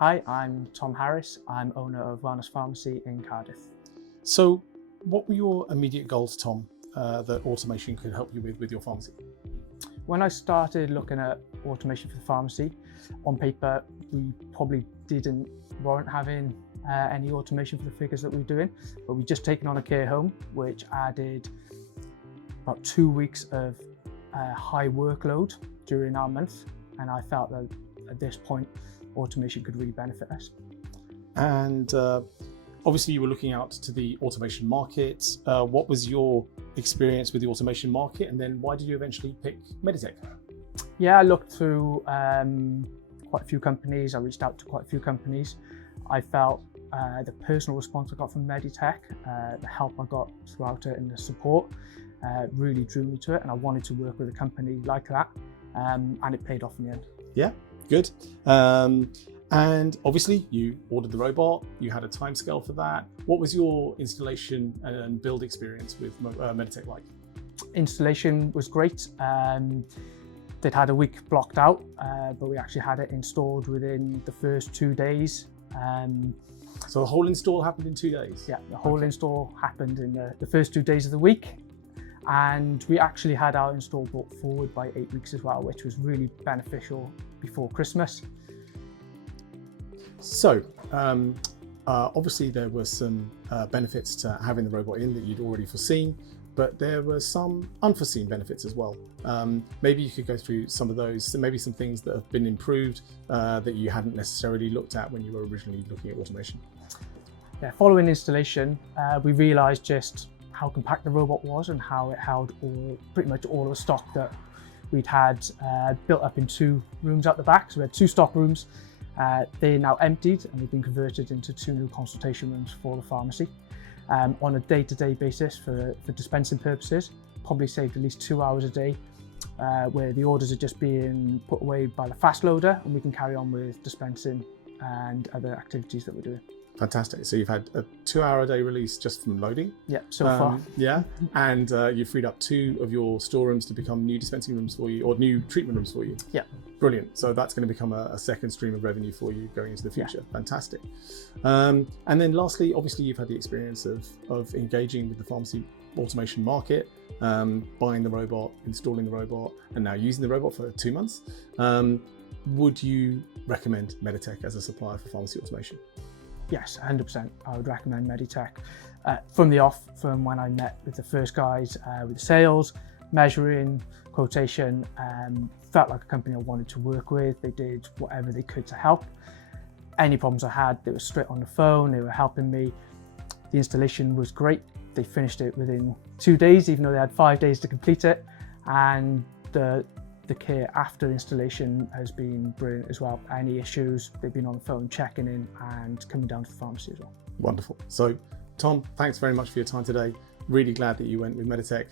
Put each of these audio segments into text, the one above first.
Hi, I'm Tom Harries. I'm owner of Wellness Pharmacy in Cardiff. So what were your immediate goals, Tom, that automation could help you with your pharmacy? When I started looking at automation for the pharmacy, on paper, we probably didn't warrant having any automation for the figures that we're doing, but we've just taken on a care home, which added about 2 weeks of high workload during our month. And I felt that at this point, automation could really benefit us. And obviously you were looking out to the automation market. What was your experience with the automation market? And then why did you eventually pick Meditech? Yeah, I looked through quite a few companies. I reached out to quite a few companies. I felt the personal response I got from Meditech, the help I got throughout it and the support really drew me to it. And I wanted to work with a company like that. And it paid off in the end. Yeah, good. And obviously you ordered the robot, you had a timescale for that. What was your installation and build experience with Meditech like? Installation was great. They'd had a week blocked out, but we actually had it installed within the first 2 days. So the whole install happened in 2 days? Yeah, the whole install happened in the first 2 days of the week. And we actually had our install brought forward by 8 weeks as well, which was really beneficial before Christmas. So, obviously there were some benefits to having the robot in that you'd already foreseen, but there were some unforeseen benefits as well. Maybe you could go through some of those, so maybe some things that have been improved that you hadn't necessarily looked at when you were originally looking at automation. Yeah, following installation, we realised just how compact the robot was and how it held pretty much all of the stock that we'd had built up in 2 rooms at the back. So we had 2 stock rooms. They're now emptied and they've been converted into 2 new consultation rooms for the pharmacy. On a day-to-day basis for dispensing purposes, probably saved at least 2 hours a day where the orders are just being put away by the fast loader and we can carry on with dispensing and other activities that we're doing. Fantastic. So you've had a 2-hour-a-day release just from loading. Yeah, so far. Yeah, and you've freed up 2 of your storerooms to become new dispensing rooms for you, or new treatment rooms for you. Yeah. Brilliant. So that's going to become a second stream of revenue for you going into the future. Yeah. Fantastic. And then lastly, obviously you've had the experience of engaging with the pharmacy automation market, buying the robot, installing the robot, and now using the robot for 2 months. Would you recommend Meditech as a supplier for pharmacy automation? Yes, 100%. I would recommend Meditech. From the off, from when I met with the first guys with sales, measuring, quotation, felt like a company I wanted to work with. They did whatever they could to help. Any problems I had, they were straight on the phone, they were helping me. The installation was great. They finished it within 2 days, even though they had 5 days to complete it. And the care after installation has been brilliant as well. Any issues, they've been on the phone checking in and coming down to the pharmacy as well. Wonderful. So Tom, thanks very much for your time today. Really glad that you went with Meditech.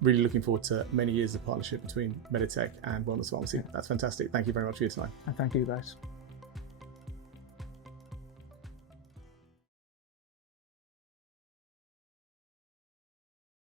Really looking forward to many years of partnership between Meditech and Wellness Pharmacy. That's fantastic. Thank you very much for your time. And thank you guys.